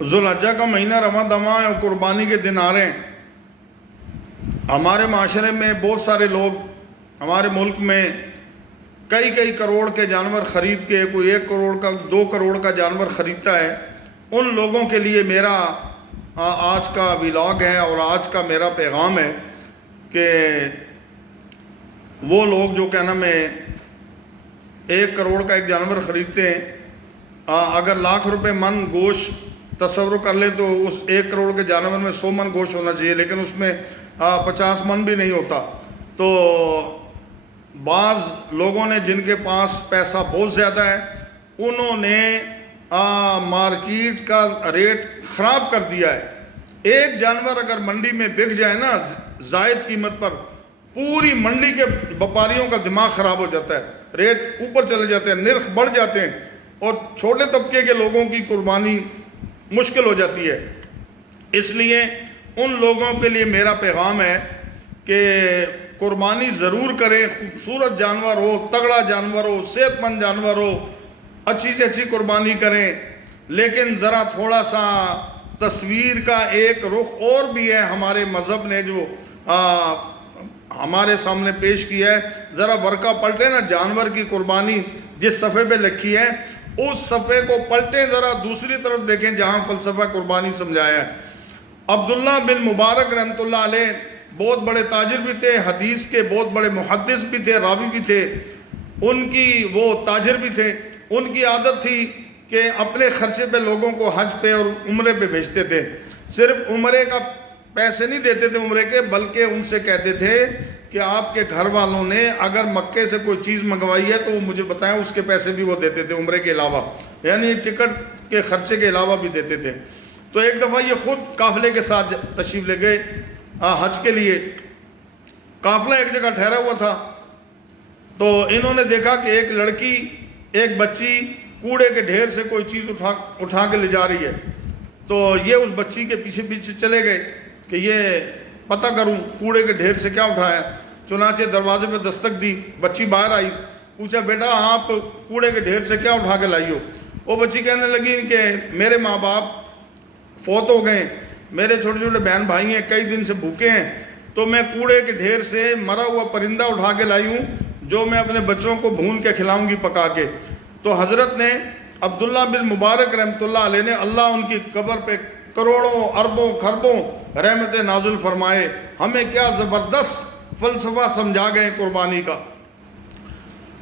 ذوالحجہ کا مہینہ رواں دواں اور قربانی کے دن آ رہے ہیں۔ ہمارے معاشرے میں بہت سارے لوگ ہمارے ملک میں کئی کروڑ کے جانور خرید کے، کوئی 1 کروڑ کا 2 کروڑ کا جانور خریدتا ہے۔ ان لوگوں کے لیے میرا آج کا ولاگ ہے اور آج کا میرا پیغام ہے کہ وہ لوگ جو کہنا میں 1 کروڑ کا ایک جانور خریدتے ہیں، اگر لاکھ روپے من گوشت تصور کر لیں تو اس 1 کروڑ کے جانور میں 100 من گوشت ہونا چاہیے، لیکن اس میں 50 من بھی نہیں ہوتا۔ تو بعض لوگوں نے جن کے پاس پیسہ بہت زیادہ ہے، انہوں نے مارکیٹ کا ریٹ خراب کر دیا ہے۔ ایک جانور اگر منڈی میں بک جائے نا زائد قیمت پر، پوری منڈی کے وپاریوں کا دماغ خراب ہو جاتا ہے، ریٹ اوپر چلے جاتے ہیں، نرخ بڑھ جاتے ہیں، اور چھوٹے طبقے کے لوگوں کی قربانی مشکل ہو جاتی ہے۔ اس لیے ان لوگوں کے لیے میرا پیغام ہے کہ قربانی ضرور کریں، خوبصورت جانور ہو، تگڑا جانور ہو، صحت مند جانور ہو، اچھی سے اچھی قربانی کریں، لیکن ذرا تھوڑا سا تصویر کا ایک رخ اور بھی ہے ہمارے مذہب نے جو ہمارے سامنے پیش کیا ہے۔ ذرا ورقہ پلٹیں نا، جانور کی قربانی جس صفحے پہ لکھی ہے اس صفحے کو پلٹیں، ذرا دوسری طرف دیکھیں جہاں فلسفہ قربانی سمجھایا ہے۔ عبداللہ بن مبارک رحمۃ اللہ علیہ بہت بڑے تاجر بھی تھے، حدیث کے بہت بڑے محدث بھی تھے، راوی بھی تھے، ان کی وہ تاجر بھی تھے۔ ان کی عادت تھی کہ اپنے خرچے پہ لوگوں کو حج پہ اور عمرے پہ بھیجتے تھے۔ صرف عمرے کا پیسے نہیں دیتے تھے عمرے کے، بلکہ ان سے کہتے تھے کہ آپ کے گھر والوں نے اگر مکے سے کوئی چیز منگوائی ہے تو وہ مجھے بتائیں، اس کے پیسے بھی وہ دیتے تھے عمرے کے علاوہ، یعنی ٹکٹ کے خرچے کے علاوہ بھی دیتے تھے۔ تو ایک دفعہ یہ خود قافلے کے ساتھ تشریف لے گئے حج کے لیے۔ قافلہ ایک جگہ ٹھہرا ہوا تھا، تو انہوں نے دیکھا کہ ایک لڑکی، ایک بچی کوڑے کے ڈھیر سے کوئی چیز اٹھا کے لے جا رہی ہے۔ تو یہ اس بچی کے پیچھے پیچھے چلے گئے کہ یہ پتہ کروں کوڑے کے ڈھیر سے کیا اٹھایا۔ چنانچہ دروازے پہ دستک دی، بچی باہر آئی، پوچھا بیٹا آپ کوڑے کے ڈھیر سے کیا اٹھا کے لائی ہو؟ وہ بچی کہنے لگی کہ میرے ماں باپ فوت ہو گئے، میرے چھوٹے چھوٹے بہن بھائی ہیں، کئی دن سے بھوکے ہیں، تو میں کوڑے کے ڈھیر سے مرا ہوا پرندہ اٹھا کے لائی ہوں جو میں اپنے بچوں کو بھون کے کھلاؤں گی پکا کے۔ تو حضرت نے عبداللہ بن مبارک رحمۃ اللہ علیہ نے اللہ ان کی قبر پہ کروڑوں اربوں خربوں رحمتیں نازل فرمائے، ہمیں کیا زبردست فلسفہ سمجھا گئے قربانی کا۔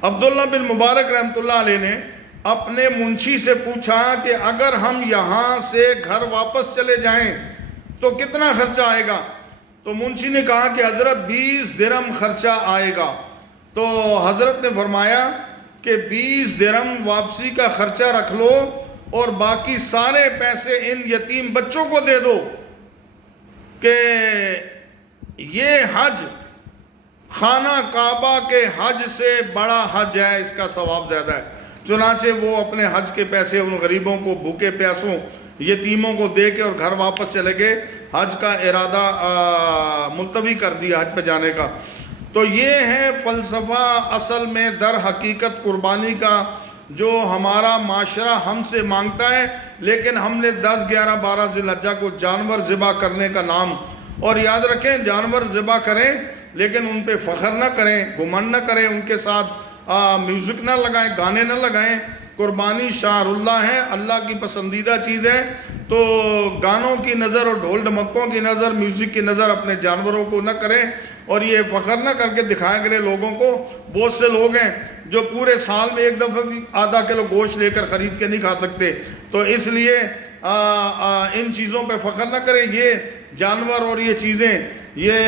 عبداللہ بن مبارک رحمۃ اللہ علیہ نے اپنے منشی سے پوچھا کہ اگر ہم یہاں سے گھر واپس چلے جائیں تو کتنا خرچہ آئے گا؟ تو منشی نے کہا کہ حضرت 20 درہم خرچہ آئے گا۔ تو حضرت نے فرمایا کہ 20 درہم واپسی کا خرچہ رکھ لو اور باقی سارے پیسے ان یتیم بچوں کو دے دو، کہ یہ حج خانہ کعبہ کے حج سے بڑا حج ہے، اس کا ثواب زیادہ ہے۔ چنانچہ وہ اپنے حج کے پیسے ان غریبوں کو، بھوکے پیاسوں یتیموں کو دے کے اور گھر واپس چلے گئے، حج کا ارادہ ملتوی کر دیا حج پہ جانے کا۔ تو یہ ہے فلسفہ اصل میں در حقیقت قربانی کا، جو ہمارا معاشرہ ہم سے مانگتا ہے، لیکن ہم نے 10 11 12 ذی الحجہ کو جانور ذبح کرنے کا نام، اور یاد رکھیں جانور ذبح کریں لیکن ان پہ فخر نہ کریں، گھمنڈ نہ کریں، ان کے ساتھ میوزک نہ لگائیں، گانے نہ لگائیں۔ قربانی شعار اللہ ہے، اللہ کی پسندیدہ چیز ہے، تو گانوں کی نظر اور ڈھول ڈھمکوں کی نظر، میوزک کی نظر اپنے جانوروں کو نہ کریں، اور یہ فخر نہ کر کے دکھایا کرے لوگوں کو۔ بہت سے لوگ ہیں جو پورے سال میں ایک دفعہ بھی آدھا کلو گوشت لے کر خرید کے نہیں کھا سکتے، تو اس لیے ان چیزوں پہ فخر نہ کریں۔ یہ جانور اور یہ چیزیں یہ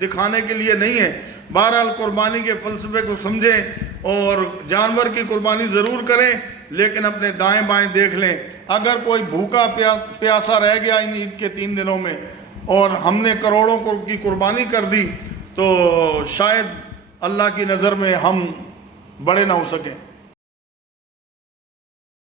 دکھانے کے لیے نہیں ہیں۔ بہرحال قربانی کے فلسفے کو سمجھیں اور جانور کی قربانی ضرور کریں، لیکن اپنے دائیں بائیں دیکھ لیں۔ اگر کوئی بھوکا پیاسا رہ گیا ان عید کے 3 دنوں میں اور ہم نے کروڑوں کی قربانی کر دی، تو شاید اللہ کی نظر میں ہم بڑے نہ ہو سکیں۔